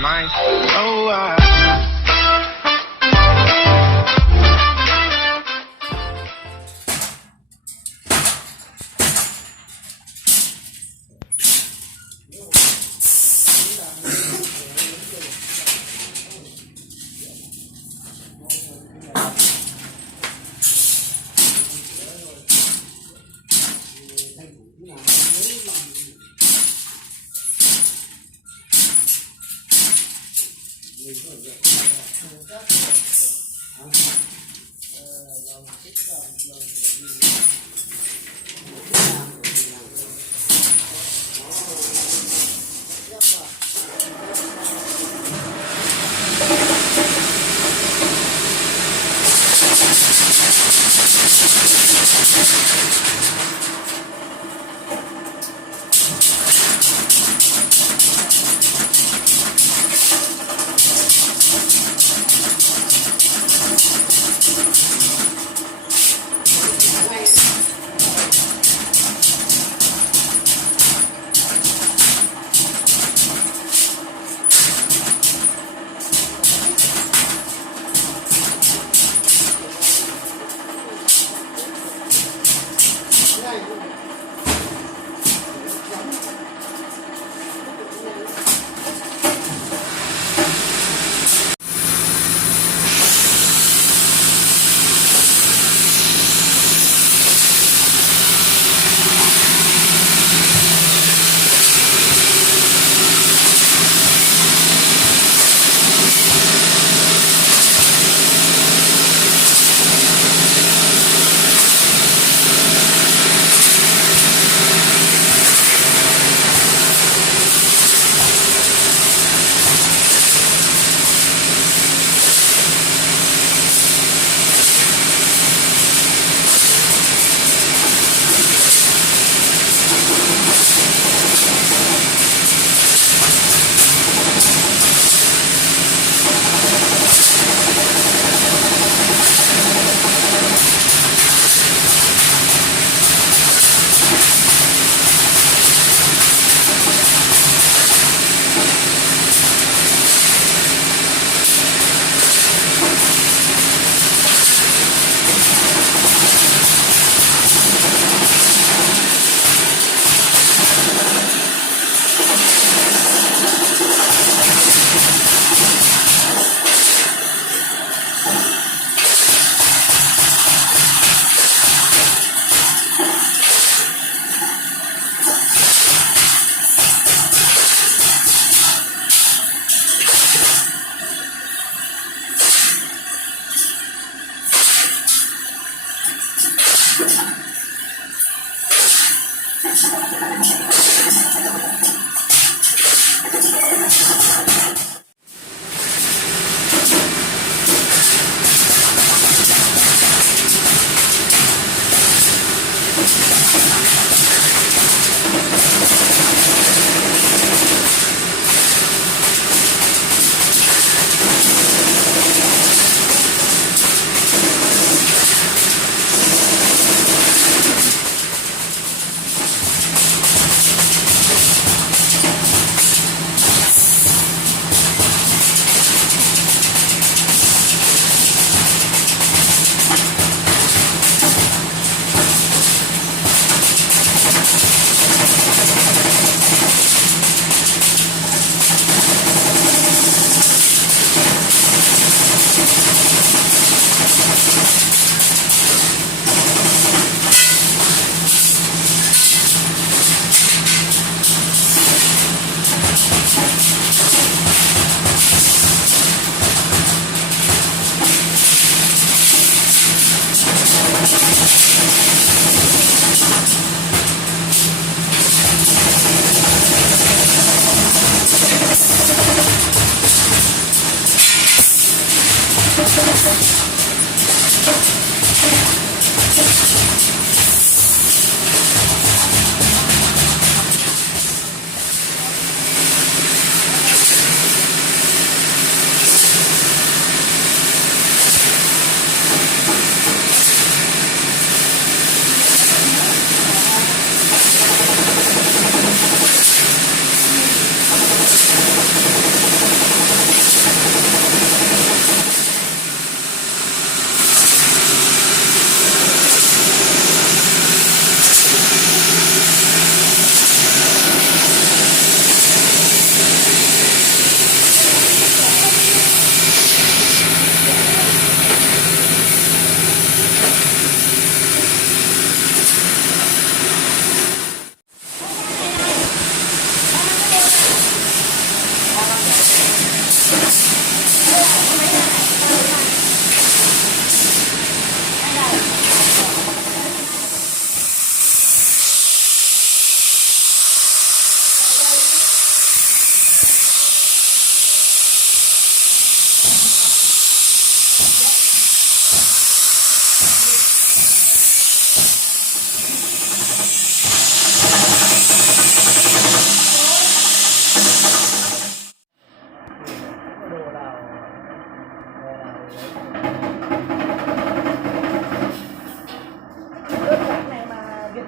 mind. Oh,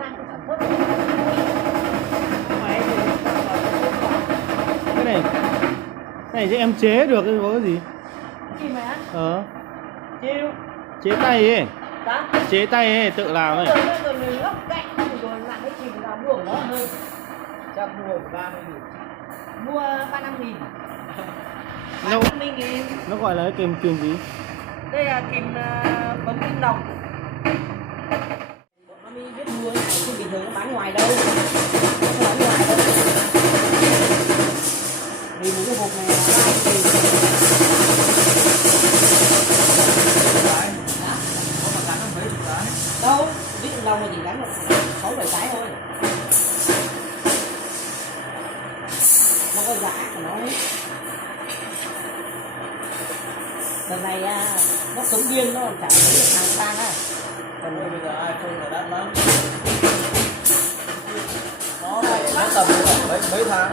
gian của sản xuất. Cái này chứ em chế được cái có cái gì? Gì mà? Chiêu. Chế tay ấy. Đó. Chế tay ấy tự làm ấy. Rồi mình lóc cạnh rồi làm cái chìm làm mua nó hơn. Chắc mua 30.000. Mua 35.000. 30.000. Nó gọi là cái kìm gì? Đây là kìm bấm kim đồng. Nó mới biết mua cái này chứ bình thường nó bán ngoài đâu. Nó bán ngoài đâu. Vì một cái hộp này là 2.000. Đâu, biết đồng là chỉ gắn được 6-7 cái thôi. Nó có giá của nó ấy. Lần này nó sống điên nó chả lấy được hàng sang á. Còn bây giờ iPhone là đắt lắm. Nó tầm mấy tháng.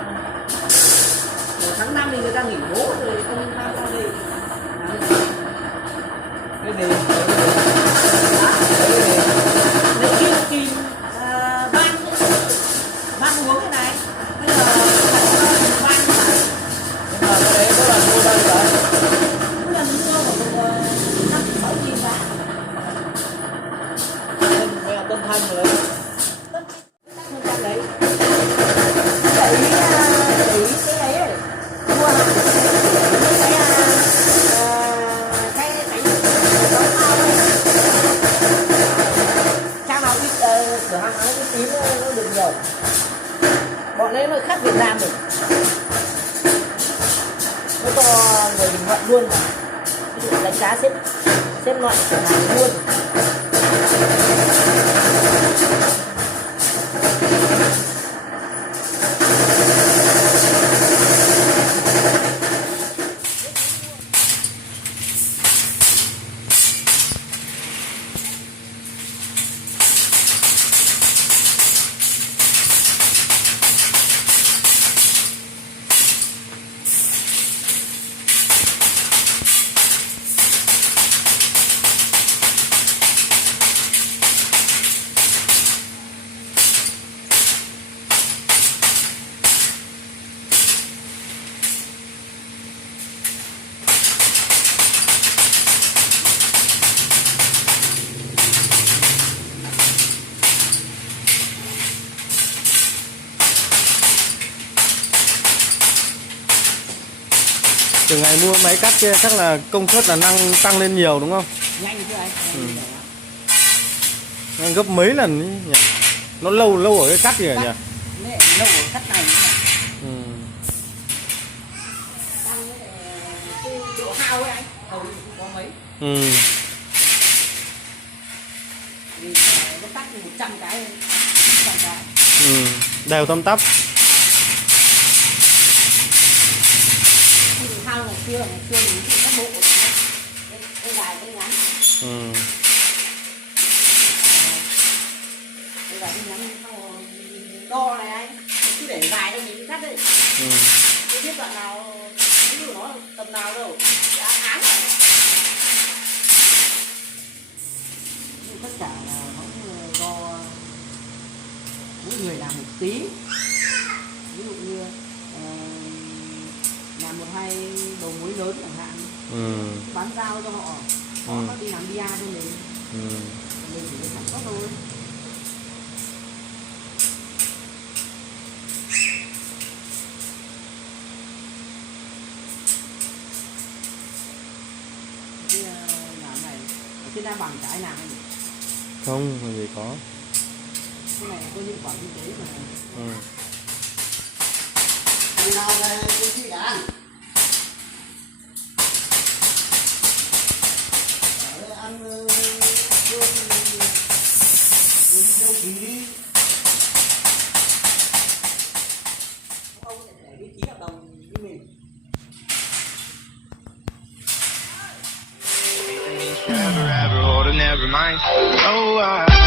Ở tháng 5 thì người ta nghỉ bố rồi không tham gia gì. Cái gì? Lấy kim ban uống cái này. Bây giờ ban Nhưng mà cái đấy có là mua bao giờ? cũng là mua khoảng 5-6 triệu giá. Đây là Tân Thanh rồi đấy. Không ra đấy. Đấy cái ấy mua hàng trang nào đi cửa hàng áo uy tín nó được nhiều. Bọn ấy nó khác Việt Nam mình. Nó cho người bình luận luôn mà. Ví dụ đánh giá xếp loại cửa hàng luôn. Từ ngày mua máy cắt kia chắc là công suất là năng tăng lên nhiều đúng không? Nhanh chứ anh. Nhanh gấp mấy lần ý nhỉ? Nó lâu ở cái cắt kìa nhỉ? Lâu ở cắt này. Tăng cái độ hao ấy anh. Hầu như không có mấy. Vì nó cắt 100 cái. 100 cái. Đều tăm tắp. Hao ngày xưa mình chỉ cắt bộ cái dài cái ngắn. Cái dài cái ngắn to này anh, cứ để dài đâu mình cắt đi. Tôi biết đoạn nào ví dụ nó tầm nào đâu, áng rồi. Nhưng tất cả là nó do mỗi người làm một tí. Ví dụ như làm 1-2 đầu mối lớn chẳng hạn, bán giao cho họ, nó đi làm bia cho mình, mình chỉ phải sản xuất thôi. Cái làm này, ở trên Nam Bằng trái làm này. Không, làm gì có. Cái này có những quả kinh tế mà. Ngày nào này cái gì cả ăn? Ở đây ăn cơm đi đâu thì đi. Không để cái ký hợp đồng với mình. Forever, or to never mind. Oh,